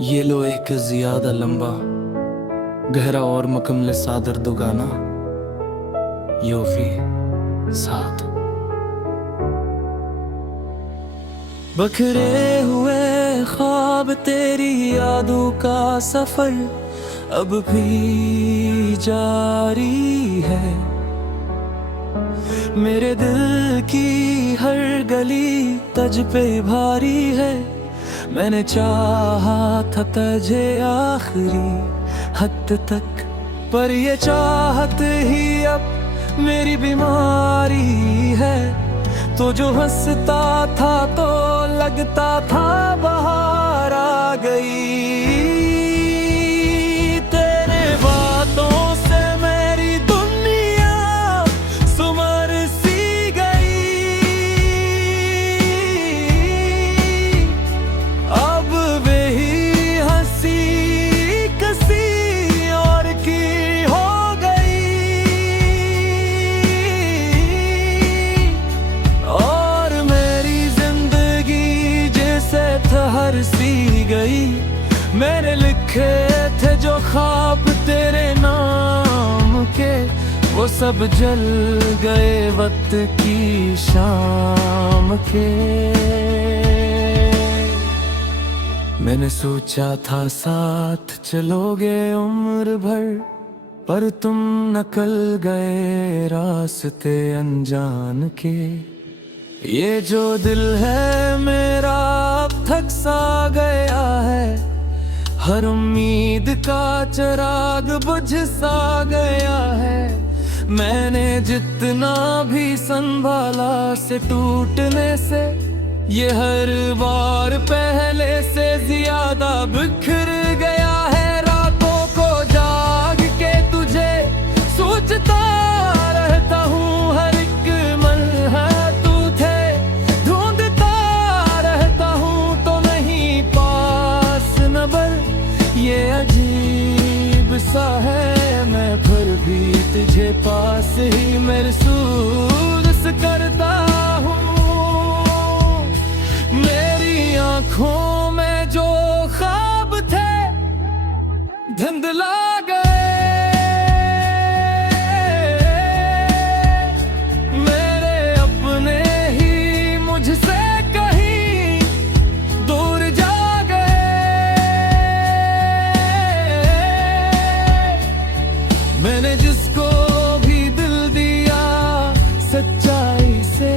ये लो एक ज्यादा लंबा गहरा और मुकम्मल सादर दुगाना योफी साथ बखरे हुए ख्वाब तेरी यादों का सफर अब भी जारी है। मेरे दिल की हर गली तज पे भारी है। मैंने चाहा था तुझे आखिरी हद तक, पर ये चाहत ही अब मेरी बीमारी है। तो जो हंसता था तो लगता था बाहर आ गई। तेरे बातों से मेरी दुनिया सुमर सी गई। अब वही हंसी किसी और की हो गई और मेरी जिंदगी जैसे ठहर सी गई। मैंने लिखे थे जो ख्वाब तेरे नाम के, वो सब जल गए वक्त की शाम के। मैंने सोचा था साथ चलोगे उम्र भर, पर तुम निकल गए रास्ते अनजान के। ये जो दिल है मेरा अब थक सा गया है। हर उम्मीद का चिराग बुझ सा गया है। मैंने जितना भी संभाला से टूटने से, ये हर बार पहले से ज्यादा बिखर गया है। रातों को जाग के तुझे सोचता रहता हूँ, हर एक लम्हा तू थे ढूंढता रहता हूँ, तो नहीं पास नबर। ये अजीब सा है मैं फिर भी तुझे पास ही महसूस करता हूँ। मेरी आँखों में जो ख्वाब थे धुंधला गए। मेरे अपने ही मुझसे कहीं दूर जा गए। मैंने जिसको भी दिल दिया सच्चाई से,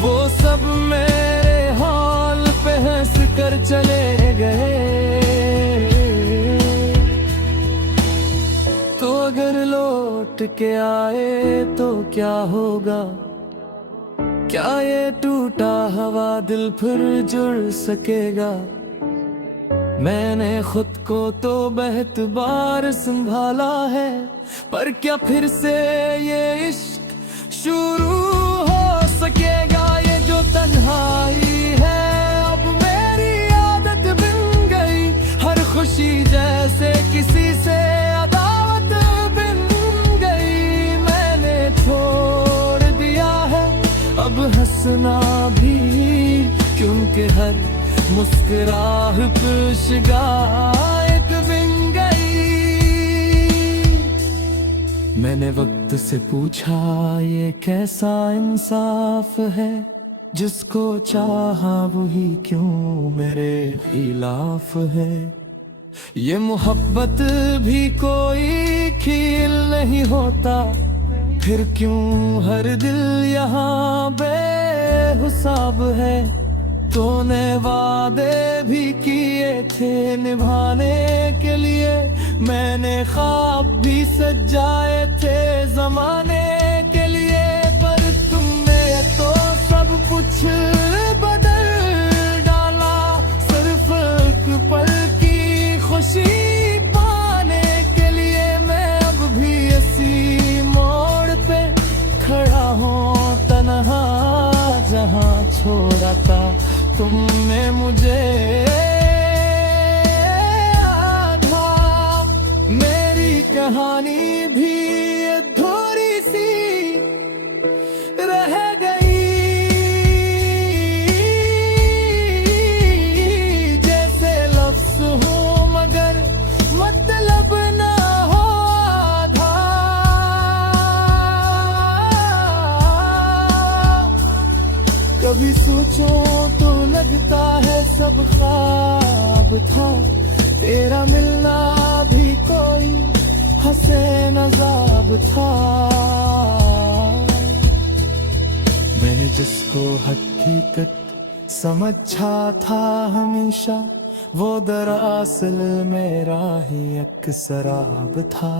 वो सब मेरे हाल पे हंस कर चले गए। तो अगर लौट के आए तो क्या होगा? क्या ये टूटा हवा दिल फिर जुड़ सकेगा? मैंने खुद को तो बहुत बार संभाला है, पर क्या फिर से ये इश्क शुरू हो सकेगा? ये जो तन्हाई है अब मेरी आदत बन गई। हर खुशी जैसे किसी से अदावत बन गई। मैंने छोड़ दिया है अब हंसना भी, क्योंकि हर मुस्कुराहट पे शिकायत बन गई। मैंने वक्त से पूछा ये कैसा इंसाफ है, जिसको चाहा वही क्यों मेरे खिलाफ है। ये मोहब्बत भी कोई खेल नहीं होता, फिर क्यों हर दिल यहाँ बेहिसाब है। तूने वादे भी किए थे निभाने के लिए, मैंने ख्वाब भी सजाए थे जमाने के लिए। पर तुमने तो सब कुछ बदल डाला, सिर्फ एक पल की खुशी पाने के लिए। मैं अब भी इसी मोड़ पे खड़ा हूँ तन्हा, जहाँ छोड़ा था तुमने मुझे आधा। मेरी कहानी भी अधूरी सी रह गई। जैसे लफ्ज़ हूँ कभी सोचूं तो लगता है सब ख्वाब था, तेरा मिलना भी कोई हंसे नजाब था। मैंने जिसको हकीकत समझा था हमेशा, वो दरअसल मेरा ही एक शराब था।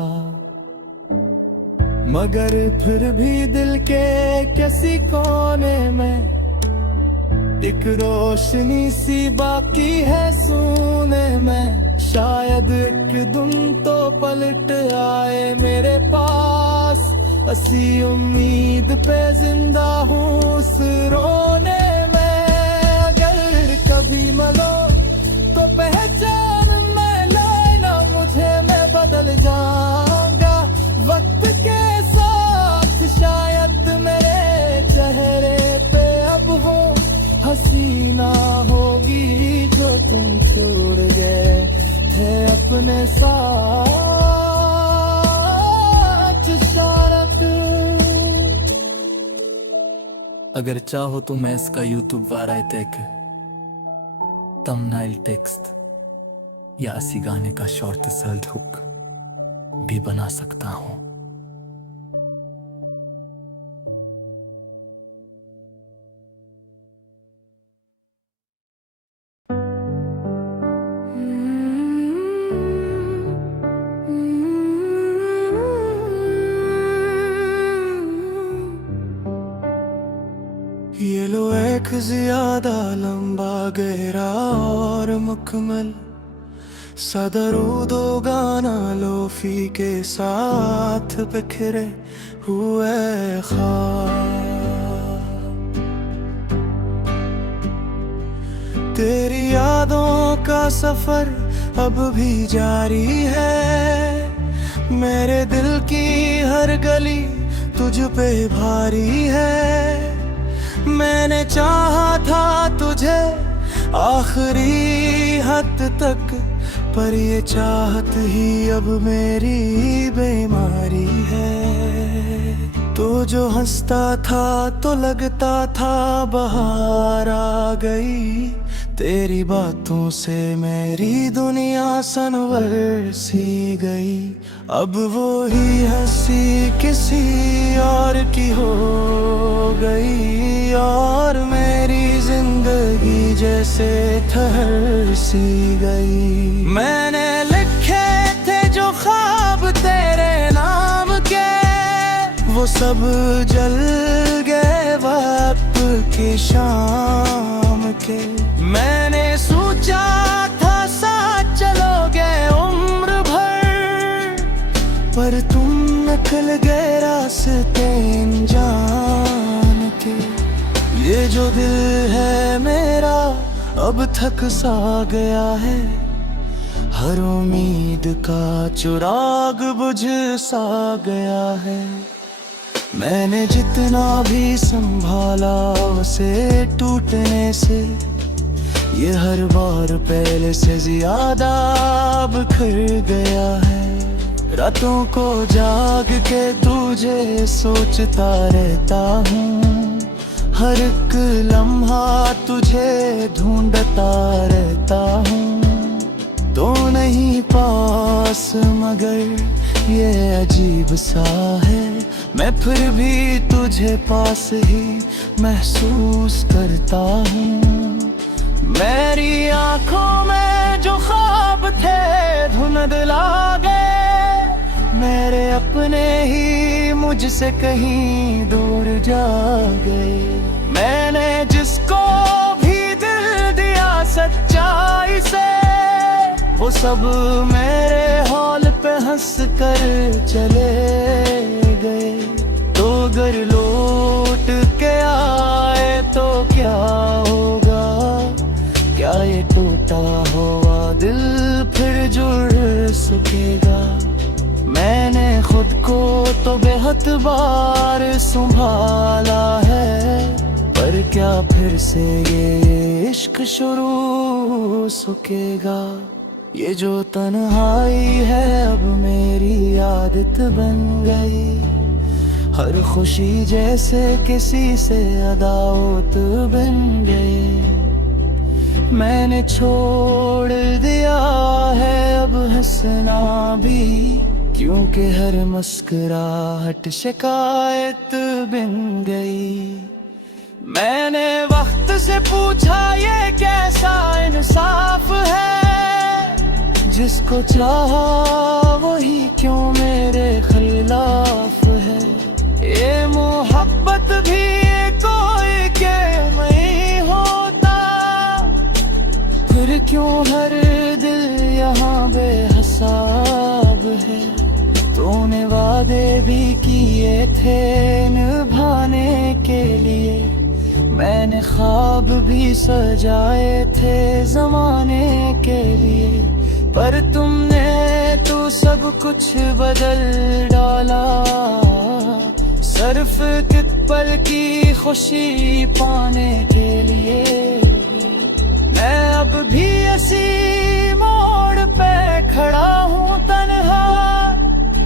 मगर फिर भी दिल के किसी कोने में एक रोशनी सी बाकी है सोने में। शायद एक दिन तो पलट आए मेरे पास, असी उम्मीद पे जिंदा हूँ उस रोने में। अगर कभी मिलो तो पहचान मैं लेना मुझे, मैं बदल जाऊंगा वक्त के साथ। शायद मेरे चेहरे पे अब हो हसीना होगी जो तुम छोड़ गए थे अपने साथ शरारत। अगर चाहो तो मैं इसका यूट्यूब वारायतेक थंबनेल टेक्स्ट या इसी गाने का शॉर्ट सेल्ड हुक भी बना सकता हूँ। ये लो एक ज्यादा लंबा गहरा और मुकम्मल सा दरूदो गाना लोफी के साथ बिखरे हुए ख्वाब। तेरी यादों का सफर अब भी जारी है, मेरे दिल की हर गली तुझ पे भारी है। मैंने चाहा था तुझे आखिरी हद तक, पर ये चाहत ही अब मेरी बीमारी है। तो जो हंसता था तो लगता था बहार आ गई, तेरी बातों से मेरी दुनिया सनवर सी गई। अब वो ही हंसी किसी और की हो गई, और मेरी जिंदगी जैसे ठहर सी गई। मैंने लिखे थे जो ख्वाब तेरे नाम के, वो सब जल गए वक्त की शाम के। मैंने सोचा था साथ चलोगे उम्र भर, पर तुम निकल गए रास्ते अनजान के। ये जो दिल है मेरा अब थक सा गया है, हर उम्मीद का चिराग बुझ सा गया है। मैंने जितना भी संभाला उसे टूटने से, ये हर बार पहले से ज्यादा बिखर गया है। रातों को जाग के तुझे सोचता रहता हूँ, हर एक लम्हा तुझे ढूंढता रहता हूँ। तो नहीं पास मगर ये अजीब सा है, मैं फिर भी तुझे पास ही महसूस करता हूँ। मेरी आंखों में जो ख्वाब थे धुंधला गए, मेरे अपने ही मुझसे कहीं दूर जा गए। मैंने जिसको भी दिल दिया सच्चाई से, वो सब मेरे हौल पे हंस कर चले गए। तो अगर लौट के आए तो क्या होगा, क्या ये टूटा हुआ दिल फिर जुड़ सकेगा। मैंने खुद को तो बेहद बार संभाला है, पर क्या फिर से ये इश्क शुरू हो सकेगा। ये जो तन्हाई है अब मेरी आदत बन गई, हर खुशी जैसे किसी से अदावत बन गए। मैंने छोड़ दिया है अब हंसना भी, क्योंकि हर मुस्कुराहट शिकायत बन गई। मैंने वक्त से पूछा ये कैसा इंसाफ है, जिसको चाहा वही क्यों मेरे खिलाफ है। ये मोहब्बत भी कोई क्यों नहीं होता, फिर क्यों हर दिल यहाँ बेहिसाब है। तूने वादे भी किए थे निभाने के लिए, मैंने ख्वाब भी सजाए थे ज़माने के लिए, पर तुमने तो सब कुछ बदल डाला। सिर्फ एक पल की खुशी पाने के लिए मैं अब भी इसी मोड़ पे खड़ा हूँ तन्हा,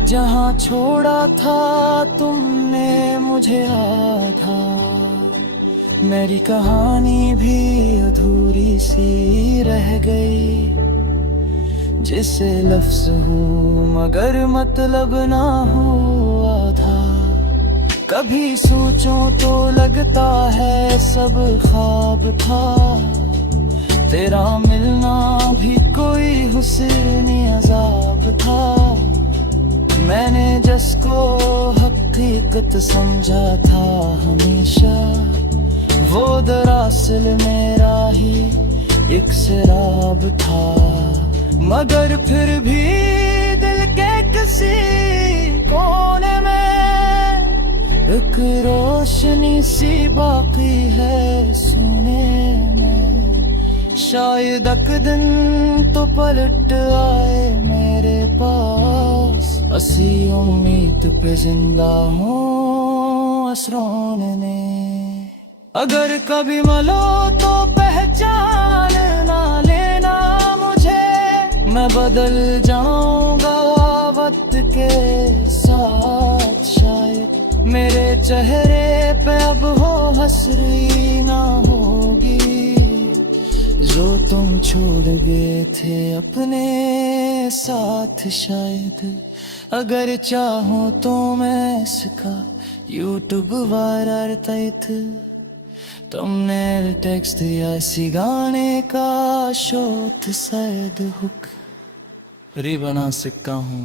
जहाँ छोड़ा था तुमने मुझे आधा। मेरी कहानी भी अधूरी सी रह गई, जिसे लफ्ज़ हूँ मगर मतलब ना हो आधा। कभी सोचूं तो लगता है सब ख्वाब था, तेरा मिलना भी कोई हुस्न अज़ाब था। मैंने जिसको हकीकत समझा था हमेशा, वो दरअसल मेरा ही एक शराब था। मगर फिर भी दिल के किसी कोने में एक रोशनी सी बाकी है सुने में। शायद एक दिन तो पलट आए मेरे पास, असी उम्मीद पे जिंदा हूँ असरों ने। अगर कभी मिलो तो पहचान ना लेना मुझे, मैं बदल जाऊंगा वक्त के साथ। शायद मेरे चेहरे पे अब हो हंसी ना होगी, जो तुम छोड़ गए थे अपने साथ। शायद अगर चाहूं तो मैं इसका यूट्यूब वायरल तैथ, तुमने टेक्स्ट या इसी गाने का शोध शायद हुक री बना सकता हूँ।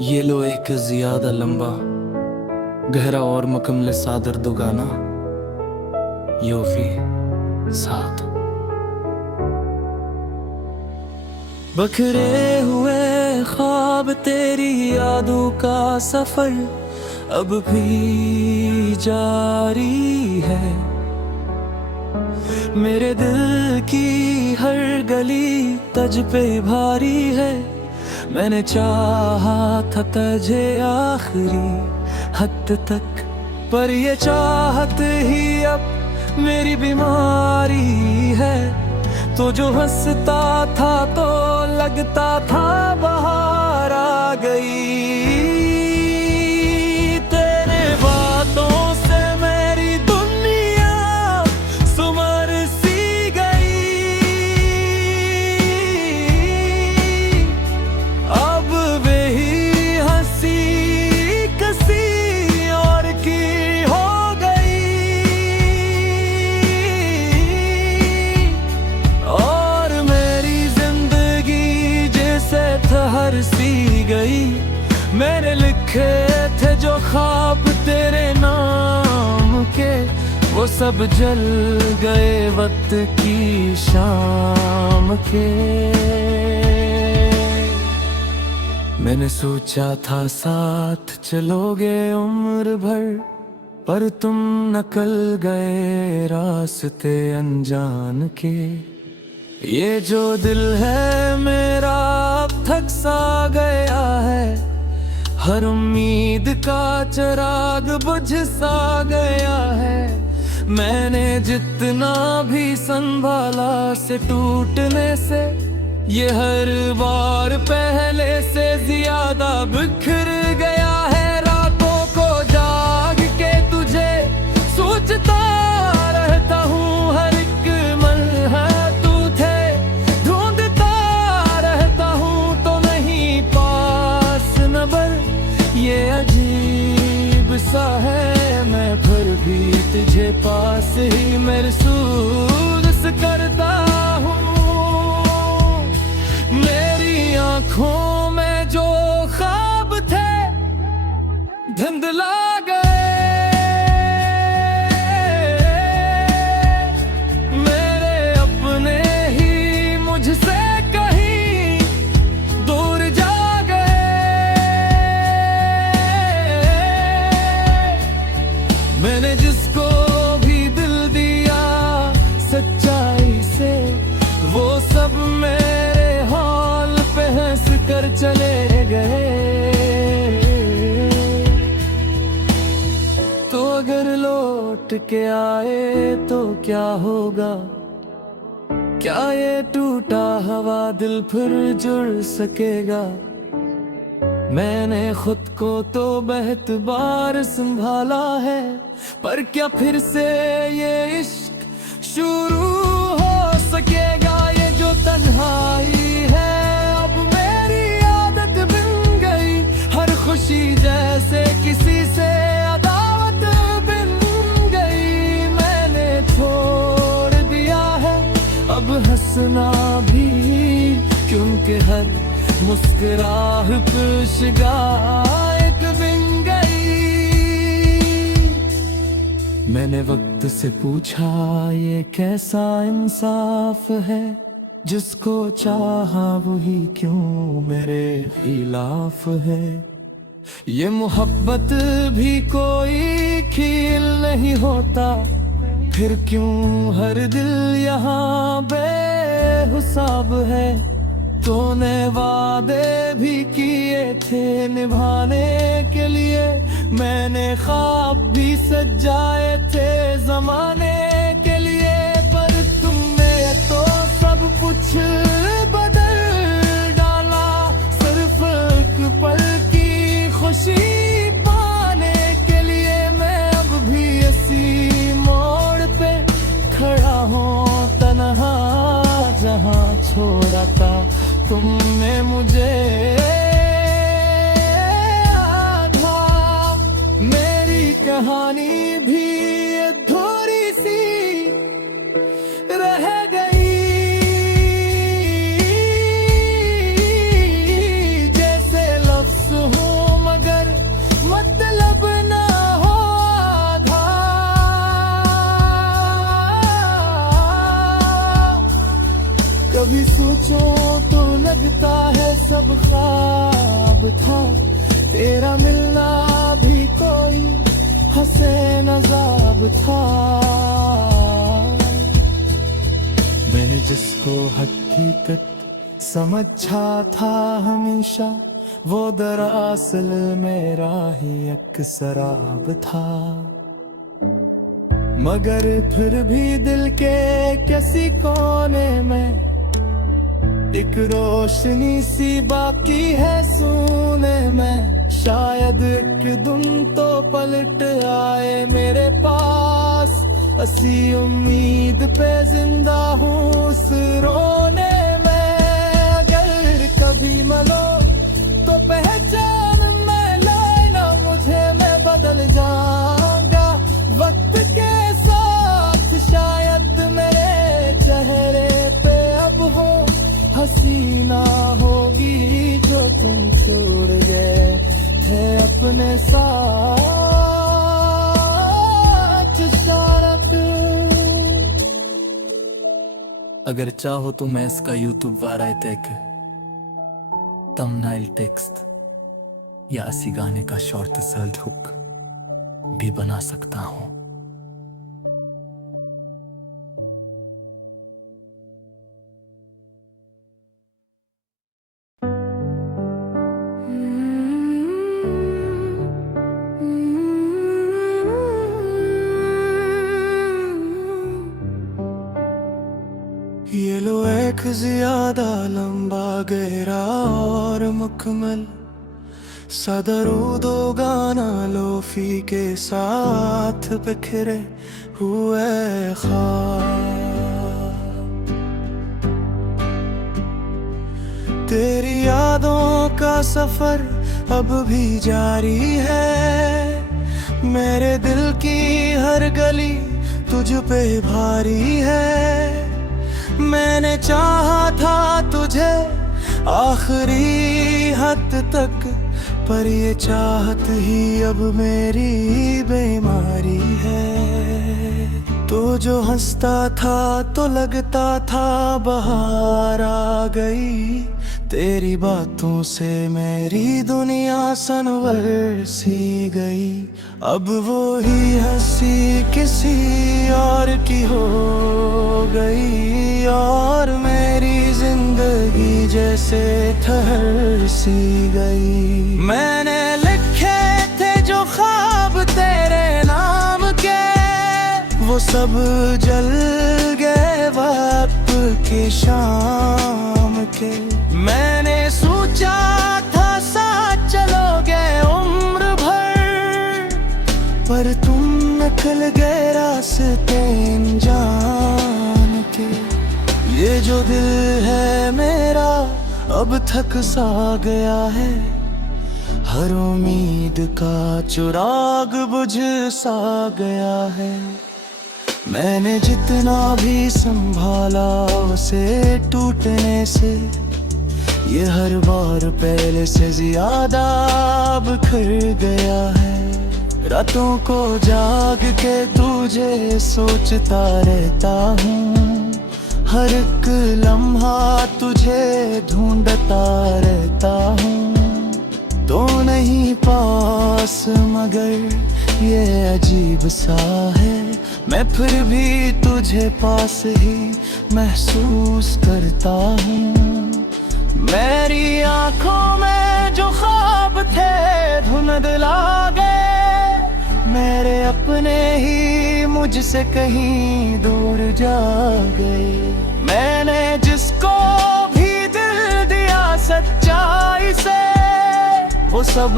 ये लो एक ज्यादा लंबा गहरा और मुकम्मल सादर दुगाना योफी साथ। बखरे हुए ख्वाब तेरी यादों का सफर अब भी जारी है। मेरे दिल की हर गली तुझ पे भारी है। मैंने चाहा था तुझे आखिरी हद तक, पर ये चाहत ही अब मेरी बीमारी है। तो जो हंसता था तो लगता था बाहर आ गई। तेरे बातों से मेरी दुनिया सुमर सी गई। अब वही हंसी किसी और की हो गई और मेरी जिंदगी जैसे ठहर सी गई। मैंने लिखे थे जो ख्वाब तेरे नाम के, वो सब जल गए वक्त की शाम के। मैंने सोचा था साथ चलोगे उम्र भर, पर तुम निकल गए रास्ते अनजान के। ये जो दिल है मेरा अब थक सा गया है, हर उम्मीद का चिराग बुझ सा गया है। मैंने जितना भी संभाला से टूटने से, ये हर बार पहले से ज्यादा बिखर गया है। रातों को जाग के तुझे सोचता रहता हूँ, हर एक लम्हा तू थे ढूंढता रहता हूँ, तो नहीं पास नबर। ये अजीब सा है, मैं फिर भी तुझे पास ही महसूस करता हूँ। मेरी आँखों में जो ख्वाब थे धुंधला गए, मेरे अपने ही मुझसे कहीं दूर जा गए। मैंने जिसको भी दिल दिया सच्चाई से, वो सब मेरे हाल पे हंस कर चले गए। तो अगर लौट के आए तो क्या होगा, क्या ये टूटा हवा दिल फिर जुड़ सकेगा। मैंने खुद को तो बहुत बार संभाला है, पर क्या फिर से ये इश्क शुरू हो सकेगा। ये जो तन्हाई है अब मेरी आदत बन गई, हर खुशी जैसे किसी से अदावत बन गई। मैंने छोड़ दिया है अब हंसना भी, क्योंकि हर मुस्कुराहट शिकायत बन गई। मैंने वक्त से पूछा ये कैसा इंसाफ है, जिसको चाहा वही क्यों मेरे खिलाफ है। ये मोहब्बत भी कोई खेल नहीं होता, फिर क्यों हर दिल यहाँ बेहिसाब है। तूने वादे भी किए थे निभाने के लिए, मैंने ख्वाब भी सजाए थे जमाने के लिए, पर तुमने तो सब कुछ बदल डाला। सिर्फ एक पल की खुशी पाने के लिए मैं अब भी इसी मोड़ पे खड़ा हूँ, तन्हा जहाँ छोड़ा था तुमने मुझे आधा। मेरी कहानी भी अधूरी सी रह गई, जैसे लफ्ज़ हो मगर मतलब ना हो आधा। कभी सोचो तो लगता है सब ख्वाब था, तेरा मिलना भी कोई हसीन अज़ाब था। मैंने जिसको हकीकत समझा था हमेशा, वो दरअसल मेरा ही एक शराब था। मगर फिर भी दिल के किसी कोने में एक रोशनी सी बाकी है सोने में। शायद एक दिन तो पलट आए मेरे पास, असी उम्मीद पे जिंदा हूँ उस रोने में। अगर कभी मिलो तो पहचान मैं लेना मुझे, मैं बदल जाऊंगा वक्त के साथ। शायद मेरे चेहरे पे अब हो हसीना होगी जो तुम छोड़ गए थे अपने साथ शरारत। अगर चाहो तो मैं इसका यूट्यूब वारायतेक थंबनेल टेक्स्ट या इसी गाने का शॉर्ट सेल्ड हुक भी बना सकता हूँ। मुकम्मल सदरूदो गाना लोफी के साथ बिखरे हुए ख्वाब। तेरी यादों का सफर अब भी जारी है, मेरे दिल की हर गली तुझ पे भारी है। मैंने चाहा था तुझे आखिरी हद तक, पर ये चाहत ही अब मेरी बीमारी है। तो जो हंसता था तो लगता था बहार आ गई, तेरी बातों से मेरी दुनिया सनवर सी गई। अब वो ही हंसी किसी और की हो गई, और मेरी जिंदगी जैसे ठहर सी गई। मैंने लिखे थे जो ख्वाब तेरे नाम के, वो सब जल गए वक्त की शाम के। मैंने सोचा था साथ चलोगे उम्र भर, पर तुम निकल गए रास्ते अनजान के। ये जो दिल है मेरा अब थक सा गया है, हर उम्मीद का चिराग बुझ सा गया है। मैंने जितना भी संभाला उसे टूटने से, ये हर बार पहले से ज्यादा बिखर गया है। रातों को जाग के तुझे सोचता रहता हूँ, हर एक लम्हा तुझे ढूंढता रहता हूँ। तो नहीं पास मगर ये अजीब सा है, मैं फिर भी तुझे पास ही महसूस करता हूँ। मेरी आंखों में जो ख्वाब थे धुंधला गए, मेरे अपने ही मुझसे कहीं दूर जा गए। मैंने जिसको भी दिल दिया सच्चाई से, वो सब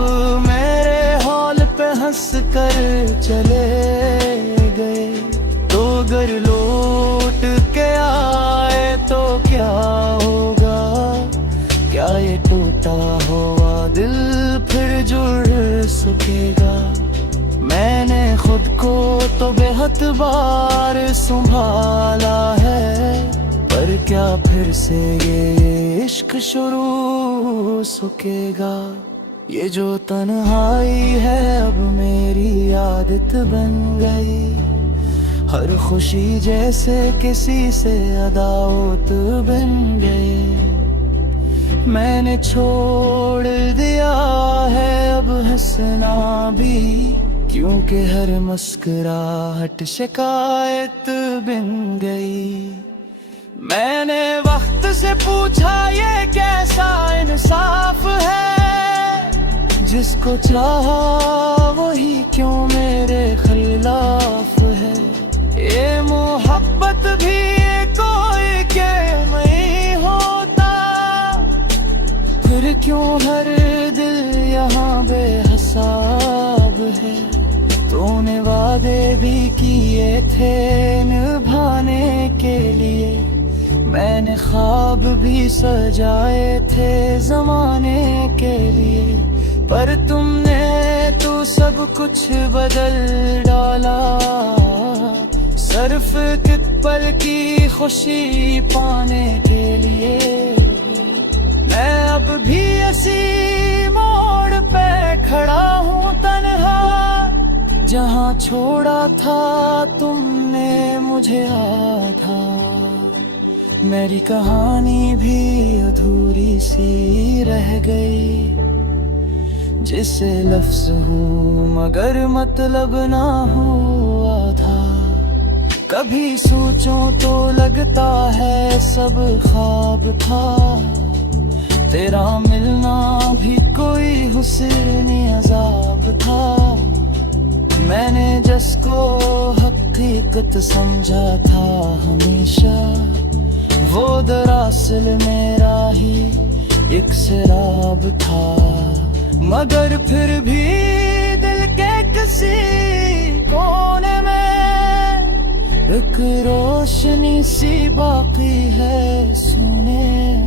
मेरे हौल पे हंस कर चले गए। तो अगर लौट के आए तो क्या होगा, क्या ये टूटा हुआ दिल फिर जुड़ सकेगा। मैंने खुद को तो बेहद बार संभाला है, पर क्या फिर से ये इश्क शुरू हो सकेगा। ये जो तन्हाई है अब मेरी आदत बन गई, हर खुशी जैसे किसी से अदावत बन गई। मैंने छोड़ दिया है अब हंसना भी, क्योंकि हर मुस्कुराहट शिकायत बन गई। मैंने वक्त से पूछा ये कैसा इंसाफ है, जिसको चाहा वही क्यों मेरे खिलाफ है। ये मोहब्बत भी कोई क्यों नहीं होता, फिर क्यों हर दिल यहाँ बेहिसाब है। तूने वादे भी किए थे निभाने के लिए, मैंने ख्वाब भी सजाए थे जमाने के लिए, पर तुमने तो सब कुछ बदल डाला। सिर्फ एक पल की खुशी पाने के लिए मैं अब भी इसी मोड़ पे खड़ा हूँ तन्हा, जहाँ छोड़ा था तुमने मुझे आधा। मेरी कहानी भी अधूरी सी रह गई, जिसे लफ्ज हूँ मगर मतलब ना हुआ था। कभी सोचूं तो लगता है सब ख्वाब था, तेरा मिलना भी कोई हुस्न अजाब था। मैंने जिसको हकीकत समझा था हमेशा, वो दरअसल मेरा ही एक सैराब था, मगर फिर भी दिल के किसी कोने में एक रोशनी सी बाकी है सोने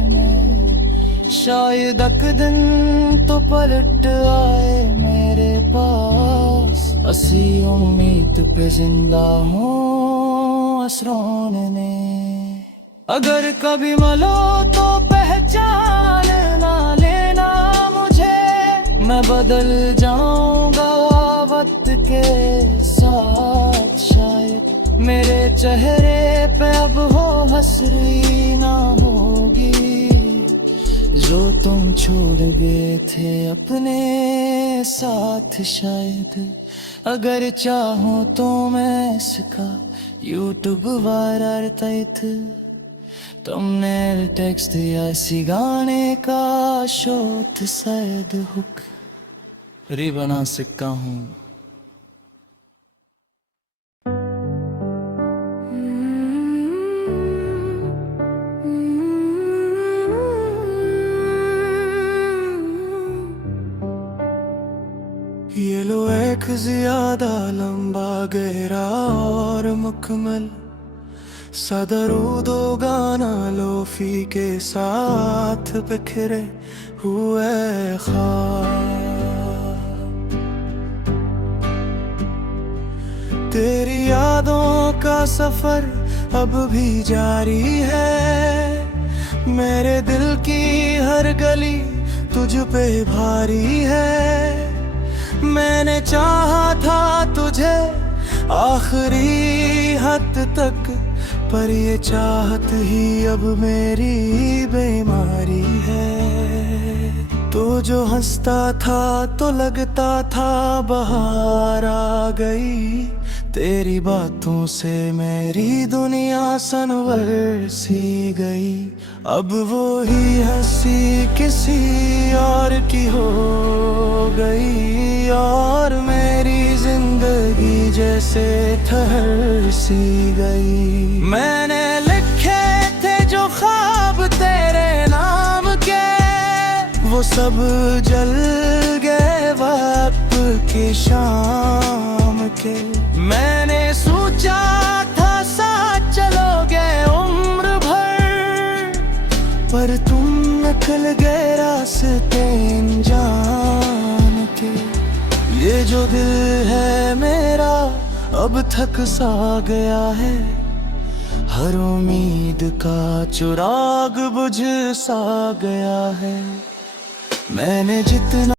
में। शायद एक दिन तो पलट आए मेरे पास, असी उम्मीद पे जिंदा हूँ असरान ने। अगर कभी मिलो तो पहचान ना लेना मुझे, मैं बदल जाऊंगा वक्त के साथ। शायद मेरे चेहरे पे अब हो हसरी ना होगी, जो तुम छोड़ गए थे अपने साथ। शायद अगर चाहूं तो मैं इसका यूट्यूब वारता तुमने टेक्स्ट दिया इसी गाने का शोध, शायद हुक री बना सकता हूँ। ये लो एक ज्यादा लंबा गहरा और मुकम्मल सा दरूदो गाना लोफी के साथ बिखरे हुए ख्वाब। तेरी यादों का सफर अब भी जारी है, मेरे दिल की हर गली तुझ पे भारी है। मैंने चाहा था तुझे आखिरी हद तक, पर ये चाहत ही अब मेरी बीमारी है। तो जो हंसता था तो लगता था बहार आ गई, तेरी बातों से मेरी दुनिया सनवर सी गई। अब वो ही हंसी किसी और की हो गई, और मेरी जिंदगी जैसे ठहर सी गई। मैंने लिखे थे जो ख्वाब तेरे नाम के, वो सब जल गए वक्त की शाम के। मैंने सोचा था साथ चलोगे उम्र भर, पर तुम निकल गए रास्ते अनजान के। ये जो दिल है मेरा अब थक सा गया है, हर उम्मीद का चिराग बुझ सा गया है। मैंने जितना